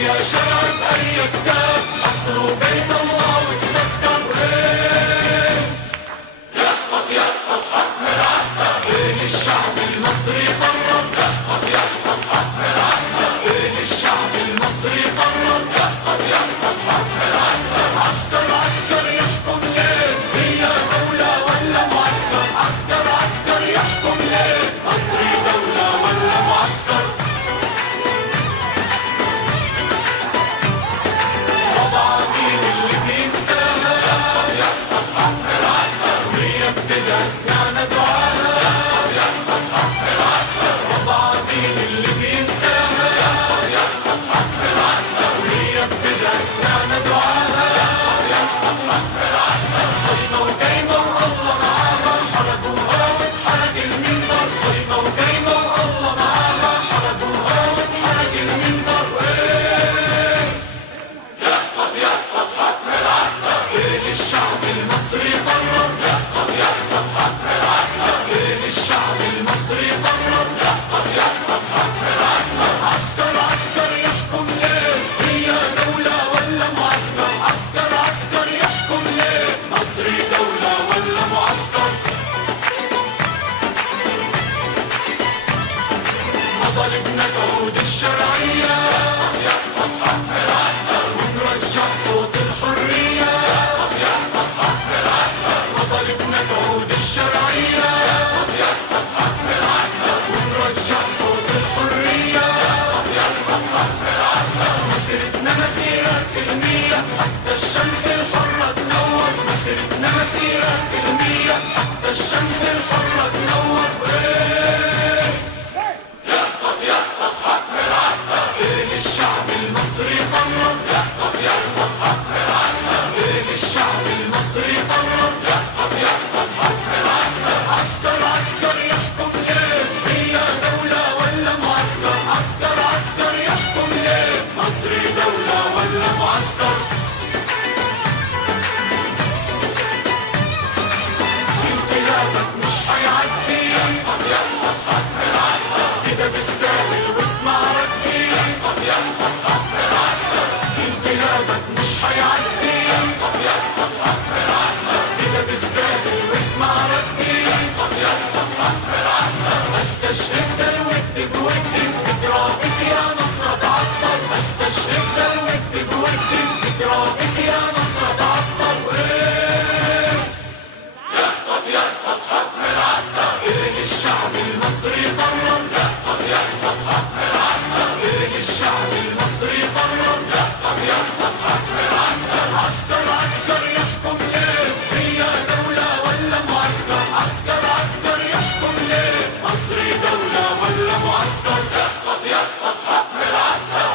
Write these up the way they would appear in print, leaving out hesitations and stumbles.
يا شرع بأي كتاب حصروا بيت الله وتسكر. يسقط يسقط حكم العسكر. الشعب المصري قرر. يسقط يسقط حكم العسكر. الشعب المصري قرر. يسقط يسقط حكم العسكر. عسكر عسكر يحكم ليه؟ هي دولة ولا معسكر؟ عسكر عسكر يحكم ليه؟ مصري دولة ولا معسكر؟ طبعا مين اللي بينساها؟ يسقط يسقط حكم العسكر. وهي بتدعي سمعنا دعاها. يسقط يسقط حكم العسكر. طبعا مين اللي بينساها؟ يسقط يسقط حكم العسكر. وهي بتدعي سمعنا دعاها. يسقط يسقط حكم العسكر. صيمة وقايمة والله معاها. حرقوها واتحرق المنبر. صيمة وقايمة والله معاها. حرقوها واتحرق المنبر. يسقط يسقط حكم العسكر. الشعب المصري قرر. يسقط يسقط حكم العسكر. الشعب المصري قرر. يسقط يسقط حكم العسكر. عسكر عسكر يحكم ليه؟ هي دولة ولا معسكر؟ عسكر عسكر يحكم ليه؟ مصري دولة ولا معسكر؟ مطالبنا تعود الشرعية. يسقط يسقط حكم العسكر. ونرجع صوت الحرية. يسقط يسقط حكم العسكر. مطالبنا تعود الشرعية. يسقط يسقط حكم العسكر. ونرجع صوت الحرية. يسقط يسقط حكم العسكر. مسيرتنا مسيرة سلمية حتى الشمس الحرة تنور. مسيرتنا مسيرة سلمية حتى الشمس الحرة تنور. يسقط يسقط حكم العسكر. الشعب المصري قرر. يسقط يسقط حكم العسكر. الشعب المصري قرر. يسقط يسقط حكم العسكر. عسكر عسكر يحكم ليه؟ هي دولة ولا معسكر؟ عسكر عسكر يحكم ليه؟ مصري دولة ولا معسكر؟ انقلابك مش حيعدي. يسقط يسقط حكم العسكر. كده بالساهل واسمع ردي. يسقط يسقط حكم العسكر. انقلابك مش حيعدي. يسقط يسقط حكم العسكر. كده بالساهل واسمع ردي. يسقط يسقط حكم العسكر. استشهد ده الود بودي. بترابك يا نصر تعطر. استشهد ده الود بودي. بترابك يا نصر تعطر. يسقط يسقط حكم العسكر. الشعب المصري قرر. يسقط يسقط حكم العسكر. الشعب المصري قرر. يسقط يسقط حكم العسكر. عسكر عسكر يحكم ليه؟ هي دولة ولا معسكر؟ عسكر عسكر يحكم ليه؟ مصري دولة ولا معسكر؟ يسقط يسقط حكم العسكر.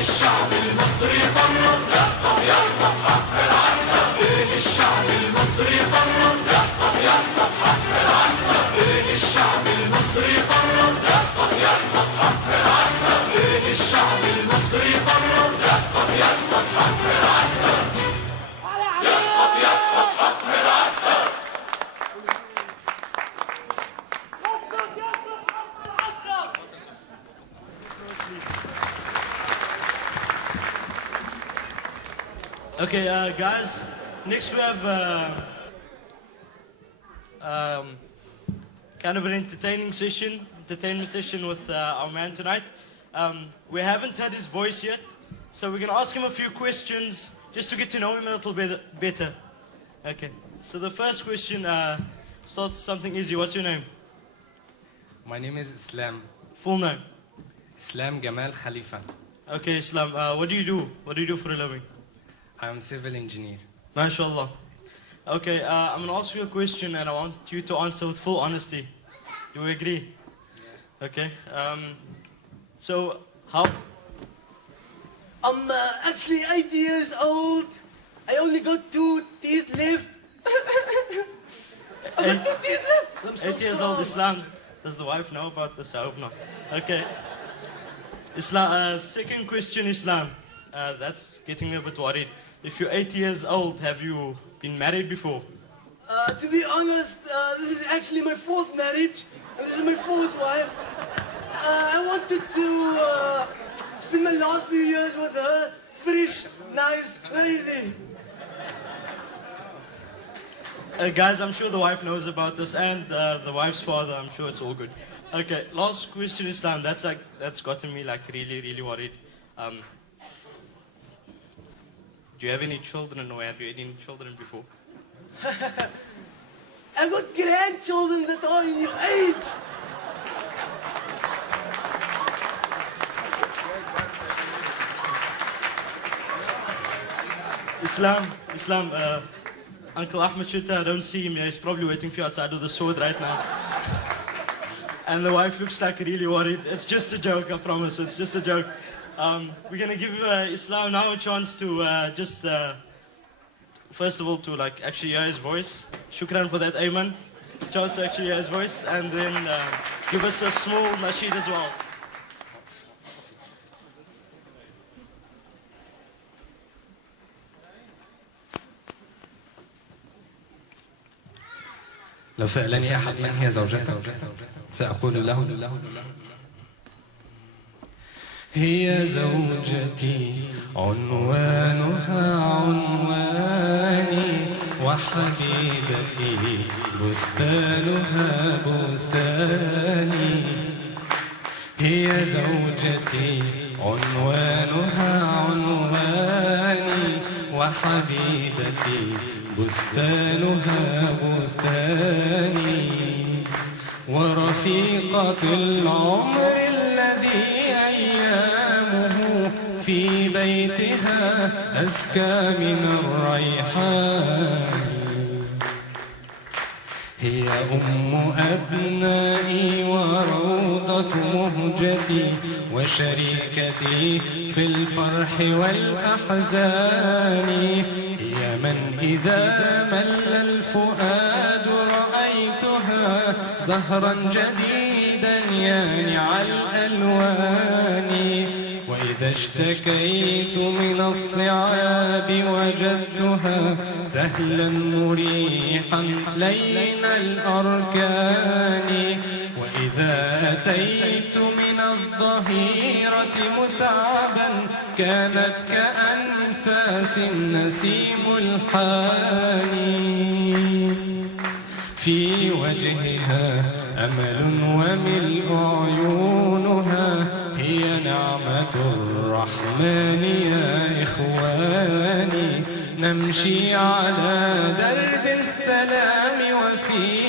الشعب المصري قرر. يسقط يسقط حكم العسكر. الشعب المصري قرر. يسقط يسقط حكم العسكر. الشعب المصري قرر. يسقط يسقط حكم العسكر. الشعب المصري قرر. يسقط يسقط حكم العسكر. يسقط يسقط حكم العسكر. Okay, guys, next we have kind of an entertainment session with our man tonight. We haven't heard his voice yet, so we're going to ask him a few questions just to get to know him a little bit better. Okay, so the first question starts something easy. What's your name? My name is Islam. Full name? Islam Gamal Khalifa. Okay, Islam, what do you do? What do you do for a living? I'm a civil engineer. MashaAllah. Okay, I'm going to ask you a question and I want you to answer with full honesty. Do we agree? Yeah. Okay. So, how? I'm actually 80 years old. I only got 2 teeth left. I got 2 teeth left. I'm so 8 years old, Islam. Does the wife know about this? I hope not. Okay. Islam. Second question, Islam. That's getting me a bit worried. If you're 8 years old, have you been married before? To be honest, this is actually my 4th marriage. And this is my 4th wife. I wanted to spent my last few years with her. Fresh, nice, lady. Guys, I'm sure the wife knows about this, and the wife's father. I'm sure it's all good. Okay, last question, Islam. That's gotten me like really, really worried. Do you have any children, or have you had any children before? I've got grandchildren that are in your age. Islam, Uncle Ahmed Shuta, I don't see him here. He's probably waiting for you outside with the sword right now. And the wife looks like really worried. It's just a joke, I promise. It's just a joke. We're going to give Islam now a chance to first of all, to like actually hear his voice. Shukran for that, Ayman. Chance to actually hear his voice. And then give us a small nasheed as well. لو سألني أحد من هي زوجتك سأقول له هي زوجتي عنوانها عنواني وحبيبتي بستانها بستاني هي زوجتي عنوانها عنواني وحبيبتي بستانها بستاني ورفيقة العمر الذي أيامه في بيتها أزكى من الريحان هي أم أبنائي وروضة مهجتي وشريكتي في الفرح والأحزان هي من إذا مل الفؤاد رأيتها زهرا جديدا يانع الألوان وإذا اشتكيت من الصعاب وجدتها سهلا مريحا لين الأركان وإذا أتيت من الظهيرة متعبا كانت كأنفاس النسيم الحاني في وجهها أمل وملء عيونها هي نعمة الرحمن يا إخواني نمشي على درب السلام وفي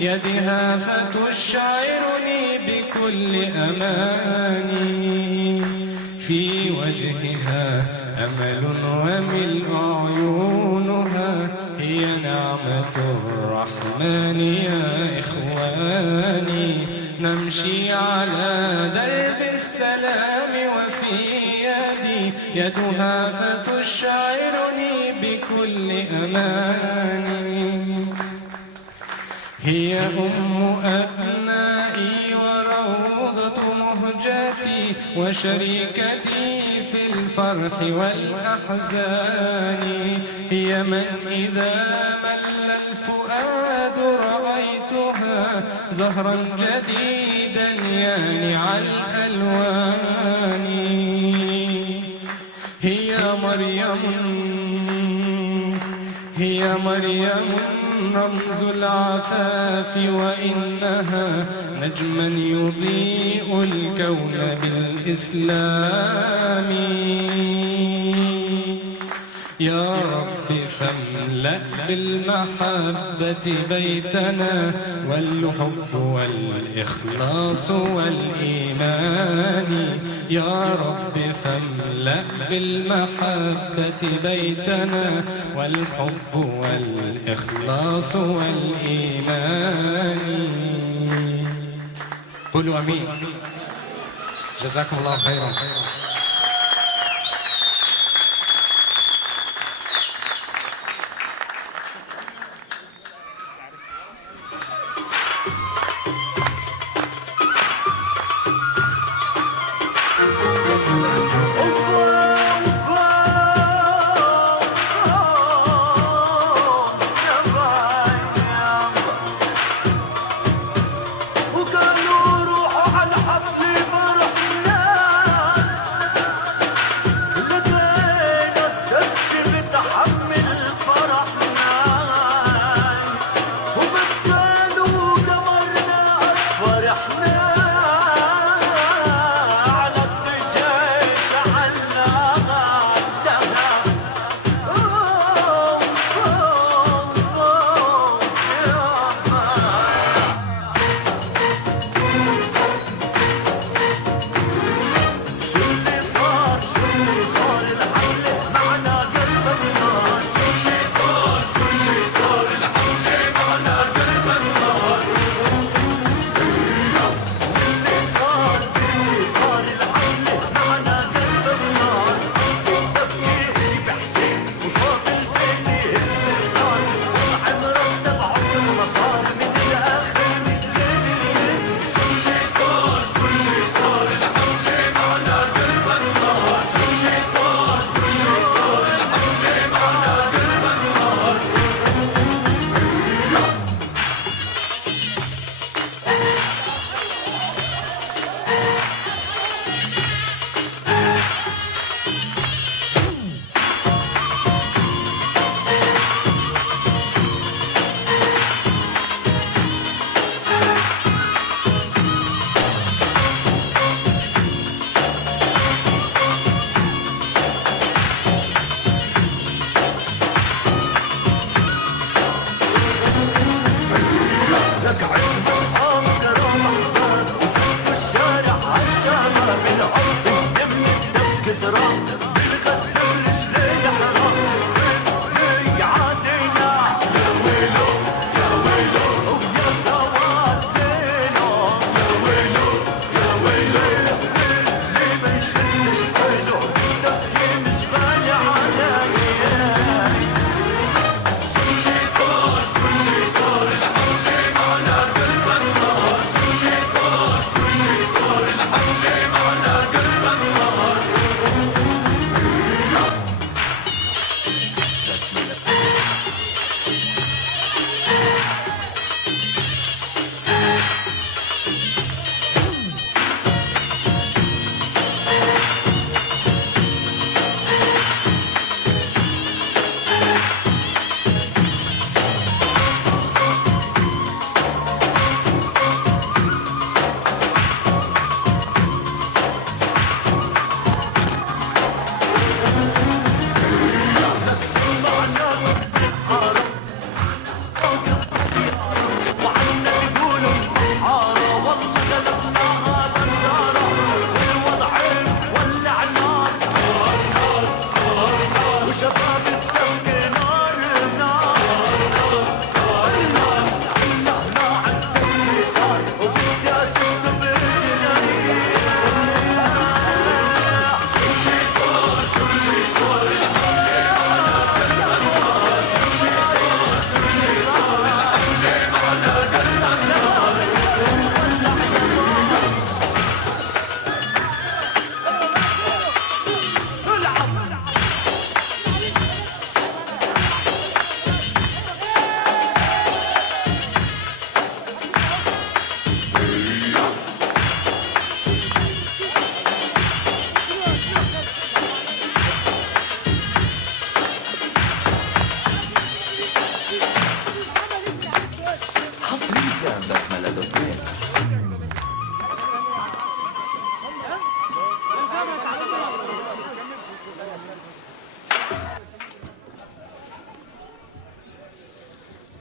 يدها فتشعرني بكل أماني في وجهها أمل وملء عيونها هي نعمة الرحمن يا إخواني نمشي على درب السلام وفي يدها فتشعرني بكل أماني هي أم أبنائي وروضة مهجتي وشريكتي في الفرح والأحزان هي من إذا مل الفؤاد رأيتها زهرا جديدا يانع الألوان هي مريم رمز العفاف وإنها نجما يضيء الكون بالإسلام يا رب فاملأ بالمحبة بيتنا والحب والإخلاص والإيمان يا رب فاملأ بالمحبة بيتنا والحب والإخلاص والإيمان قولوا أمين جزاكم الله خيرا وقالوا روحوا على حفل فرحنا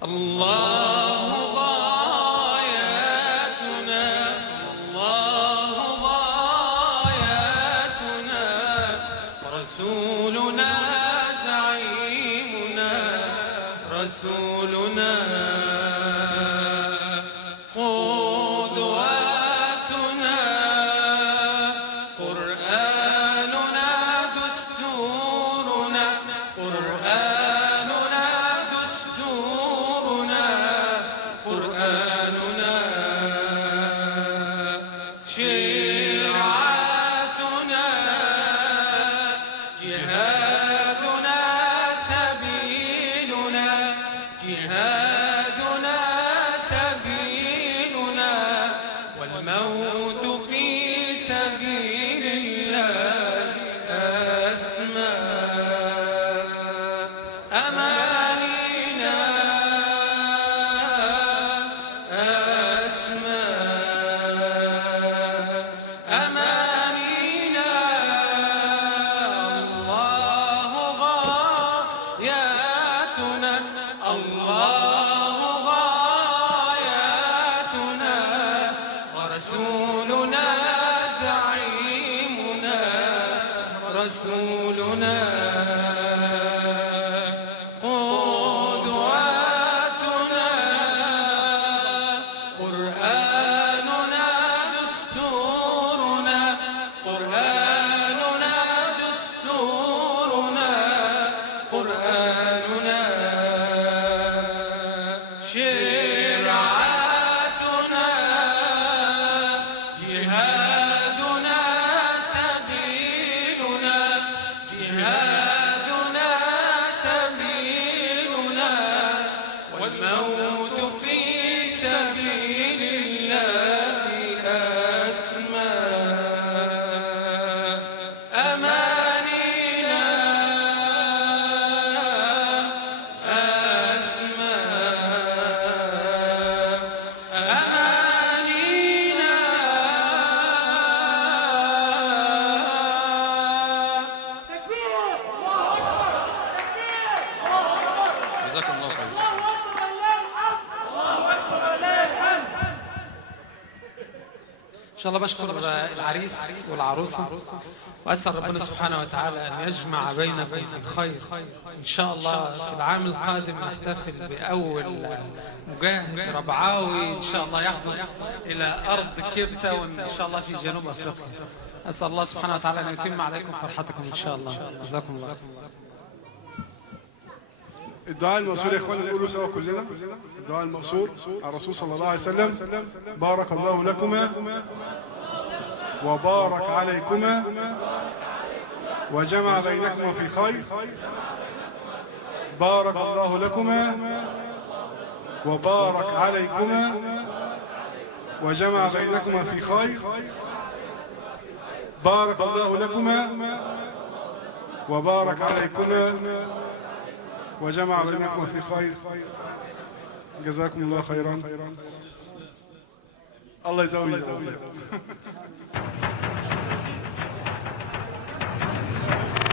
الله غاياتنا، الله غاياتنا، ورسولنا زعيمنا، رسولنا قدواتنا، قرآننا دستورنا، قرآننا دستورنا، قرآننا شرعتنا، جهادنا سبيلنا، جهادنا سبيلنا، والموت في سبيل الله أسمى أمانينا، أسمى أمانينا. الله غاياتنا، الله غاياتنا، ورسولنا زعيمنا، رسولنا قدواتنا، قرآننا دستورنا، قرآننا دستورنا، قرآننا شرعتنا، جهادنا سبيلنا، جهادنا سبيلنا، والموت في سبيل الله أسمى أمانينا، أسمى أمانينا. جزاكم الله خير. إن شاء الله بشكر العريس والعروسة، وأسأل ربنا سبحانه وتعالى أن يجمع بينكم في الخير. إن شاء الله في العام القادم نحتفل بأول مجاهد ربعاوي إن شاء الله يحضر إلى أرض كيب تاون إن شاء الله في جنوب أفريقيا. أسأل الله سبحانه وتعالى أن يتم عليكم فرحتكم إن شاء الله. جزاكم الله. الدعاء المأثور يا إخواننا نقوله سوا كلنا. الدعاء المأثور على الرسول صلى الله عليه وسلم: بارك الله لكما وبارك عليكما وجمع بينكما في خير. بارك الله لكما وبارك عليكما وجمع بينكما في خير. بارك الله لكما وبارك عليكما وجمع بينكم في خير. جزاكم الله خيرا. الله يزوي.